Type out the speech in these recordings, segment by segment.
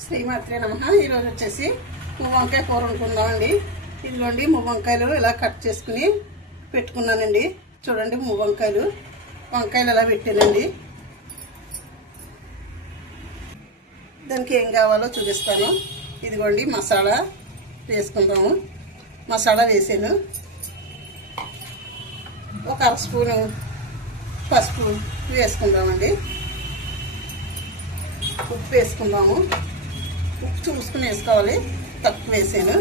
శ్రీమాత్రే నమః. ఈరోజు వచ్చేసి వంకాయ కూర వండుకుందామండి. ఇదిగోండి వంకాయలు ఇలా కట్ చేసుకుని పెట్టుకున్నానండి. చూడండి వంకాయలు ఎలా పెట్టానండి. దానికి ఏం కావాలో చూపిస్తాను. ఇదిగోండి మసాలా వేసుకుందాము. మసాలా వేసాను. ఒక అర స్పూను పసుపు వేసుకుందామండి. ఉప్పు వేసుకుందాము. ఉప్పు చూసుకుని వేసుకోవాలి, తక్కువ వేసాను.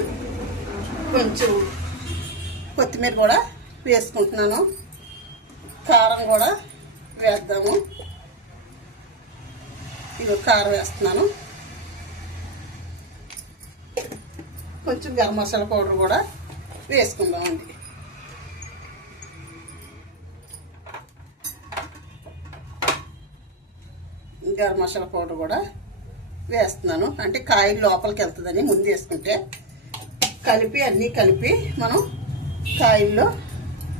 కొంచెం కొత్తిమీర కూడా వేసుకుంటున్నాను. కారం కూడా వేద్దాము. ఇది కారం వేస్తున్నాను. కొంచెం గరం మసాలా పౌడర్ కూడా వేసుకుందామండి. గరం మసాలా పౌడర్ కూడా వేస్తున్నాను. అంటే కాయలు లోపలికి వెళ్తుందని ముందు వేసుకుంటే అన్నీ కలిపి మనం కాయల్లో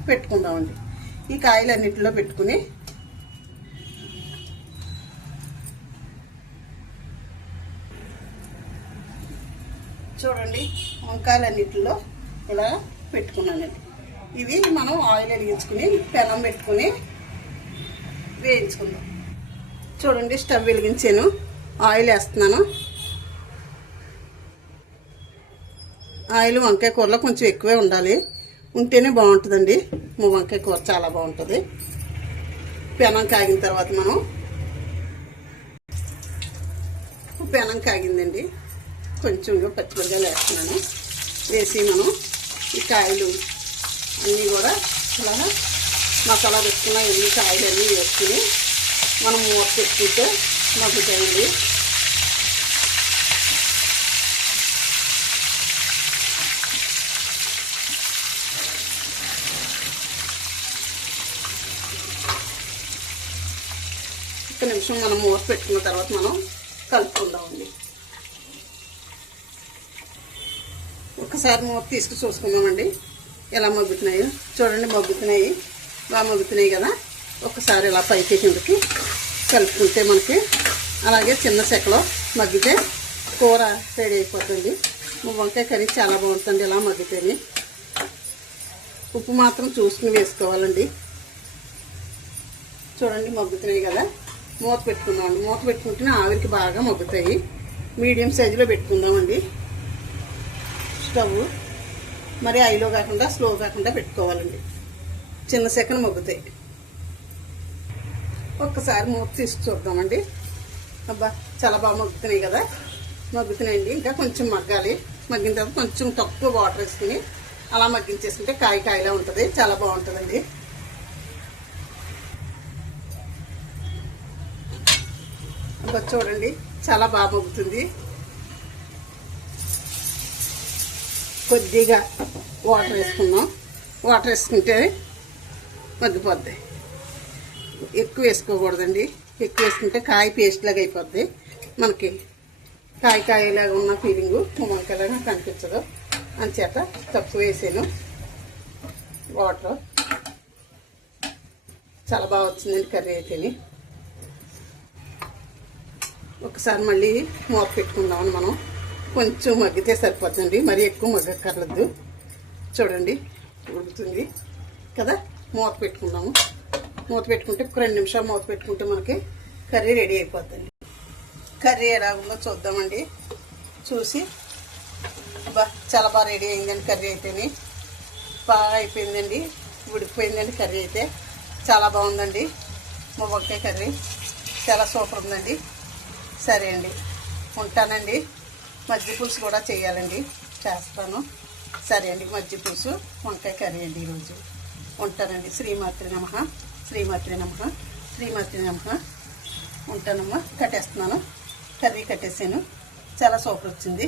పెట్టుకుందామండి. ఈ కాయలు అన్నిటిలో పెట్టుకుని చూడండి వంకాయలు అన్నిటిలో ఇలా పెట్టుకున్నానండి. ఇవి మనం ఆయిల్ వెలిగించుకుని పెనం పెట్టుకుని వేయించుకుందాం. చూడండి స్టవ్ వెలిగించాను, ఆయిల్ వేస్తున్నాను. ఆయిల్ వంకాయ కూరలో కొంచెం ఎక్కువే ఉండాలి, ఉంటేనే బాగుంటుందండి. వంకాయ కూర చాలా బాగుంటుంది. పెనం కాగిన తర్వాత మనం పెనం కాగిందండి. కొంచెం పచ్చిమిరకాయలు వేస్తున్నాను. వేసి మనం ఈ కాయలు అన్నీ కూడా ఇలా మసాలా పెట్టుకున్న ఎన్ని కాయలు అన్నీ వేసుకుని మనం మూత పెట్టుకుంటే మగ్గుతాయండి. ఒక్క నిమిషం మనం మూత పెట్టుకున్న తర్వాత మనం కలుపుకుందామండి. ఒకసారి మూత తీసుకు చూసుకుందామండి ఎలా మగ్గుతున్నాయో. చూడండి మగ్గుతున్నాయి, బాగా మగ్గుతున్నాయి కదా. ఒకసారి ఇలా పైకి కిందకి కలుపుకుంటే మనకి అలాగే చిన్న సెకలో మగ్గితే కూర రెడీ అయిపోతుంది. వంకాయ కర్రీ చాలా బాగుంటుంది ఇలా మగ్గితేనే. ఉప్పు మాత్రం చూసుకుని వేసుకోవాలండి. చూడండి మగ్గుతున్నాయి కదా. మూత పెట్టుకుందామండి. మూత పెట్టుకుంటేనే ఆవిరికి బాగా మగ్గుతాయి. మీడియం సైజులో పెట్టుకుందామండి. స్టవ్ మరి హైలో కాకుండా స్లో కాకుండా పెట్టుకోవాలండి. చిన్న సెకను మగ్గుతాయి. ఒక్కసారి మూత తీసి చూద్దామండి. అబ్బా చాలా బాగా మగ్గుతున్నాయి కదా. మగ్గుతున్నాయండి. ఇంకా కొంచెం మగ్గాలి. మగ్గిన తర్వాత కొంచెం తక్కువ వాటర్ వేసుకుని అలా మగ్గించేసుకుంటే కాయలా ఉంటుంది, చాలా బాగుంటుందండి. అబ్బా చూడండి చాలా బాగా మగ్గుతుంది. కొద్దిగా వాటర్ వేసుకుందాం. వాటర్ వేసుకుంటే మగ్గిపోద్ది. ఎక్కువ వేసుకోకూడదండి. ఎక్కువ వేసుకుంటే కాయ పేస్ట్ లాగా అయిపోద్ది. మనకి కాయలాగా ఉన్న ఫీలింగు వంకాయలాగా కనిపించదు. అంచేత తక్కువ వేసాను వాటర్. చాలా బాగా వచ్చిందండి కర్రీ అయితేని. ఒకసారి మళ్ళీ మూత పెట్టుకుందామని మనం. కొంచెం మగ్గితే సరిపోతుందండి, మరీ ఎక్కువ మగ్గక్కర్లేదు. చూడండి ఉడుకుతుంది కదా. మూత పెట్టుకుందాము. మూత పెట్టుకుంటే 2 నిమిషాలు మూత పెట్టుకుంటే మనకి కర్రీ రెడీ అయిపోతుంది. కర్రీ ఎలా ఉందో చూద్దామండి. చూసి చాలా బాగా రెడీ అయిందండి కర్రీ అయితేని. బాగా అయిపోయిందండి, ఉడికిపోయిందండి కర్రీ అయితే. చాలా బాగుందండి వంకాయ కర్రీ, చాలా సూపర్ ఉందండి. సరే అండి ఉంటానండి. మజ్జిగ పులుసు కూడా చేయాలండి, చేస్తాను. సరే అండి మజ్జిగ పులుసు వంకాయ కర్రీ అండి ఈరోజు. ఉంటానండి. శ్రీమాత్రే నమః. శ్రీమాత్రే నమః. శ్రీమాత్రే నమః. ఉంటానమ్మా. కట్టేస్తున్నాను. కర్రీ కట్టేసాను. చాలా సూపర్ వచ్చింది.